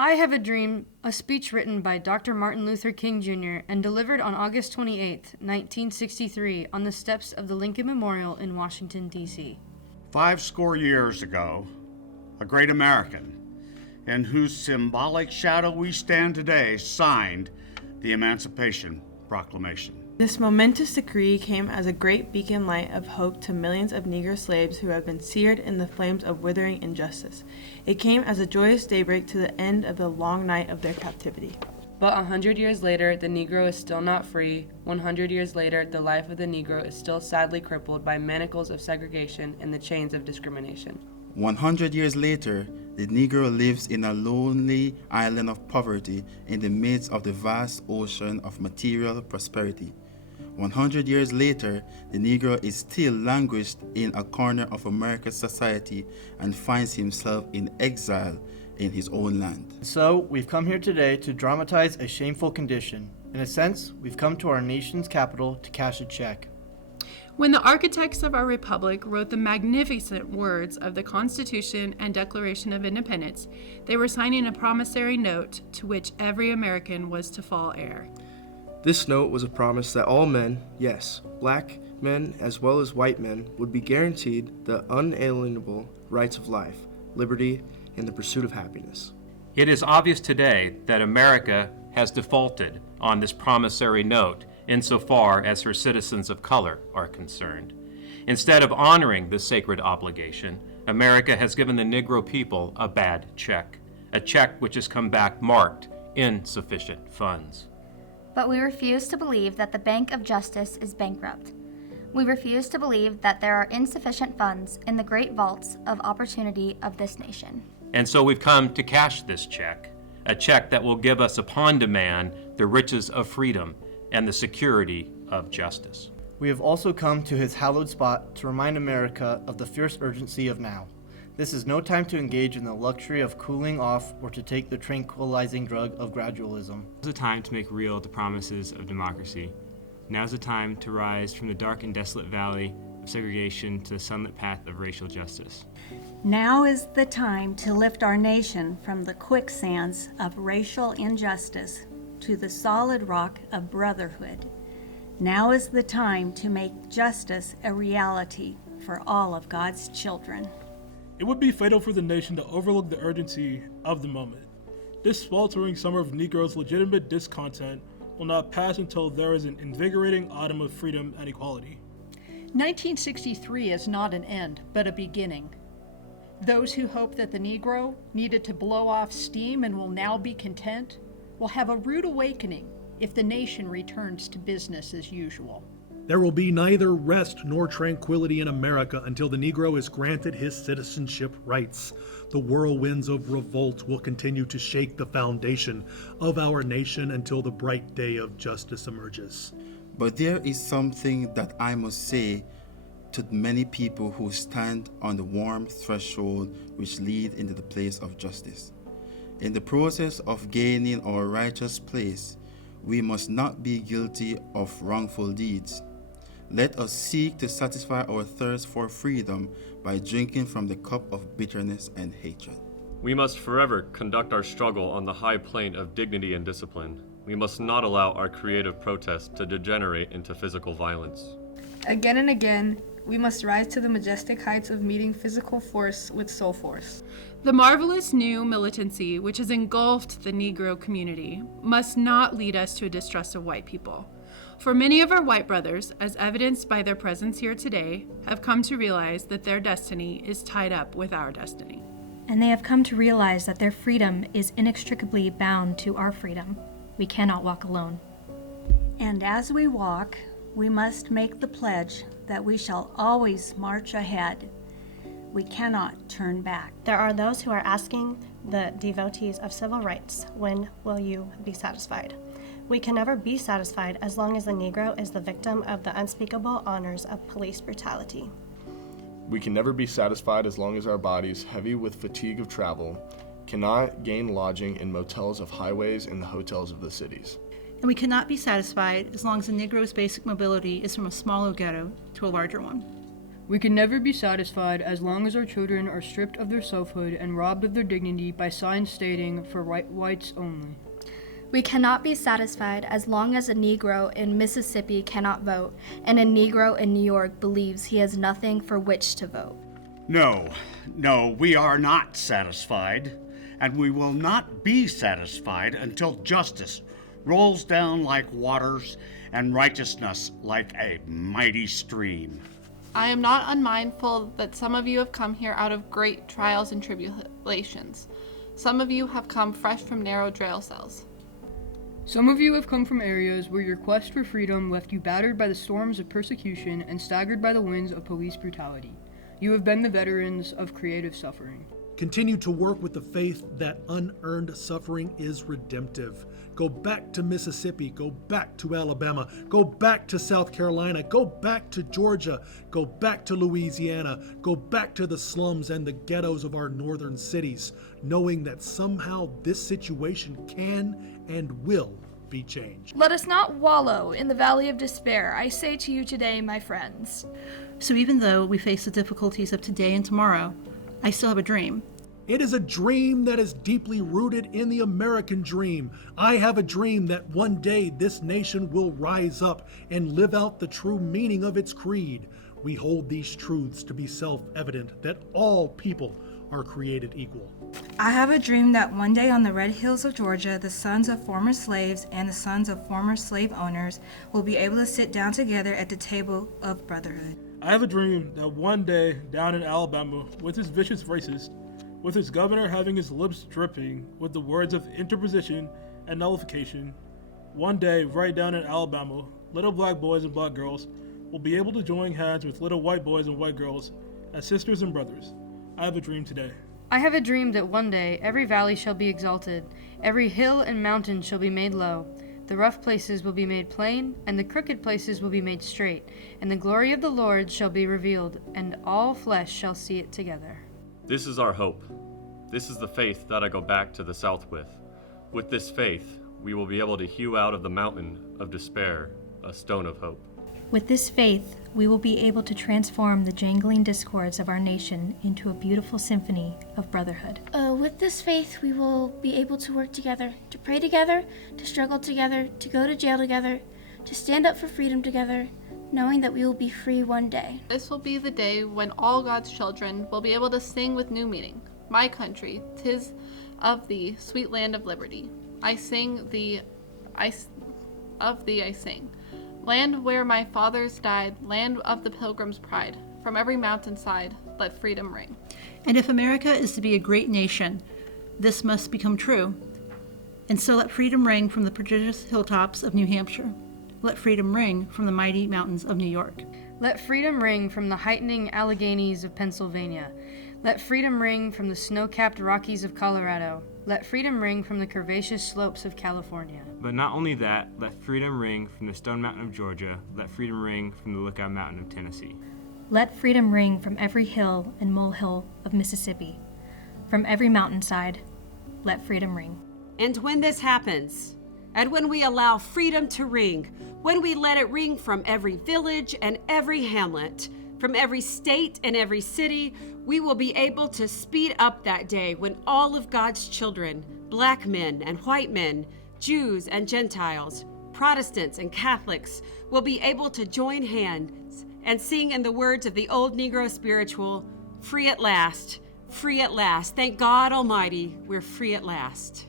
I Have a Dream, a speech written by Dr. Martin Luther King Jr. and delivered on August 28, 1963, on the steps of the Lincoln Memorial in Washington, D.C. 50 years ago, a great American, in whose symbolic shadow we stand today, signed the Emancipation Proclamation. This momentous decree came as a great beacon light of hope to millions of Negro slaves who have been seared in the flames of withering injustice. It came as a joyous daybreak to the end of the long night of their captivity. But 100 years later, the Negro is still not free. 100 years later, the life of the Negro is still sadly crippled by manacles of segregation and the chains of discrimination. 100 years later, the Negro lives in a lonely island of poverty in the midst of the vast ocean of material prosperity. 100 years later, the Negro is still languished in a corner of America's society and finds himself in exile in his own land. So, we've come here today to dramatize a shameful condition. In a sense, we've come to our nation's capital to cash a check. When the architects of our republic wrote the magnificent words of the Constitution and Declaration of Independence, they were signing a promissory note to which every American was to fall heir. This note was a promise that all men, yes, black men as well as white men, would be guaranteed the unalienable rights of life, liberty, and the pursuit of happiness. It is obvious today that America has defaulted on this promissory note insofar as her citizens of color are concerned. Instead of honoring this sacred obligation, America has given the Negro people a bad check, a check which has come back marked insufficient funds. But we refuse to believe that the Bank of Justice is bankrupt. We refuse to believe that there are insufficient funds in the great vaults of opportunity of this nation. And so we've come to cash this check, a check that will give us upon demand the riches of freedom and the security of justice. We have also come to his hallowed spot to remind America of the fierce urgency of now. This is no time to engage in the luxury of cooling off or to take the tranquilizing drug of gradualism. Now's the time to make real the promises of democracy. Now's the time to rise from the dark and desolate valley of segregation to the sunlit path of racial justice. Now is the time to lift our nation from the quicksands of racial injustice to the solid rock of brotherhood. Now is the time to make justice a reality for all of God's children. It would be fatal for the nation to overlook the urgency of the moment. This sweltering summer of Negroes' legitimate discontent will not pass until there is an invigorating autumn of freedom and equality. 1963 is not an end, but a beginning. Those who hope that the Negro needed to blow off steam and will now be content will have a rude awakening if the nation returns to business as usual. There will be neither rest nor tranquility in America until the Negro is granted his citizenship rights. The whirlwinds of revolt will continue to shake the foundation of our nation until the bright day of justice emerges. But there is something that I must say to many people who stand on the warm threshold which lead into the place of justice. In the process of gaining our righteous place, we must not be guilty of wrongful deeds. Let us seek to satisfy our thirst for freedom by drinking from the cup of bitterness and hatred. We must forever conduct our struggle on the high plane of dignity and discipline. We must not allow our creative protest to degenerate into physical violence. Again and again, we must rise to the majestic heights of meeting physical force with soul force. The marvelous new militancy which has engulfed the Negro community must not lead us to a distrust of white people. For many of our white brothers, as evidenced by their presence here today, have come to realize that their destiny is tied up with our destiny. And they have come to realize that their freedom is inextricably bound to our freedom. We cannot walk alone. And as we walk, we must make the pledge that we shall always march ahead. We cannot turn back. There are those who are asking the devotees of civil rights, when will you be satisfied? We can never be satisfied as long as the Negro is the victim of the unspeakable honors of police brutality. We can never be satisfied as long as our bodies, heavy with fatigue of travel, cannot gain lodging in motels of highways and the hotels of the cities. And we cannot be satisfied as long as the Negro's basic mobility is from a smaller ghetto to a larger one. We can never be satisfied as long as our children are stripped of their selfhood and robbed of their dignity by signs stating, for whites only. We cannot be satisfied as long as a Negro in Mississippi cannot vote, and a Negro in New York believes he has nothing for which to vote. No, we are not satisfied, and we will not be satisfied until justice rolls down like waters and righteousness like a mighty stream. I am not unmindful that some of you have come here out of great trials and tribulations. Some of you have come fresh from narrow jail cells. Some of you have come from areas where your quest for freedom left you battered by the storms of persecution and staggered by the winds of police brutality. You have been the veterans of creative suffering. Continue to work with the faith that unearned suffering is redemptive. Go back to Mississippi, go back to Alabama, go back to South Carolina, go back to Georgia, go back to Louisiana, go back to the slums and the ghettos of our northern cities, knowing that somehow this situation can and will be changed. Let us not wallow in the valley of despair, I say to you today, my friends. So even though we face the difficulties of today and tomorrow, I still have a dream. It is a dream that is deeply rooted in the American dream. I have a dream that one day this nation will rise up and live out the true meaning of its creed. We hold these truths to be self-evident, that all people are created equal. I have a dream that one day on the red hills of Georgia, the sons of former slaves and the sons of former slave owners will be able to sit down together at the table of brotherhood. I have a dream that one day down in Alabama, with his vicious racist, with his governor having his lips dripping with the words of interposition and nullification, one day right down in Alabama, little black boys and black girls will be able to join hands with little white boys and white girls as sisters and brothers. I have a dream today. I have a dream that one day every valley shall be exalted, every hill and mountain shall be made low, the rough places will be made plain, and the crooked places will be made straight, and the glory of the Lord shall be revealed, and all flesh shall see it together. This is our hope. This is the faith that I go back to the South with. With this faith, we will be able to hew out of the mountain of despair a stone of hope. With this faith, we will be able to transform the jangling discords of our nation into a beautiful symphony of brotherhood. With this faith, we will be able to work together, to pray together, to struggle together, to go to jail together, to stand up for freedom together, knowing that we will be free one day. This will be the day when all God's children will be able to sing with new meaning. My country, 'tis of thee, sweet land of liberty. I sing thee, I sing. Land where my fathers died, land of the pilgrim's pride. From every mountainside, let freedom ring. And if America is to be a great nation, this must become true. And so let freedom ring from the prodigious hilltops of New Hampshire. Let freedom ring from the mighty mountains of New York. Let freedom ring from the heightening Alleghanies of Pennsylvania. Let freedom ring from the snow-capped Rockies of Colorado. Let freedom ring from the curvaceous slopes of California. But not only that, let freedom ring from the Stone Mountain of Georgia. Let freedom ring from the Lookout Mountain of Tennessee. Let freedom ring from every hill and molehill of Mississippi. From every mountainside, let freedom ring. And when this happens, and when we allow freedom to ring, when we let it ring from every village and every hamlet, from every state and every city, we will be able to speed up that day when all of God's children, black men and white men, Jews and Gentiles, Protestants and Catholics, will be able to join hands and sing in the words of the old Negro spiritual, free at last, free at last. Thank God Almighty, we're free at last.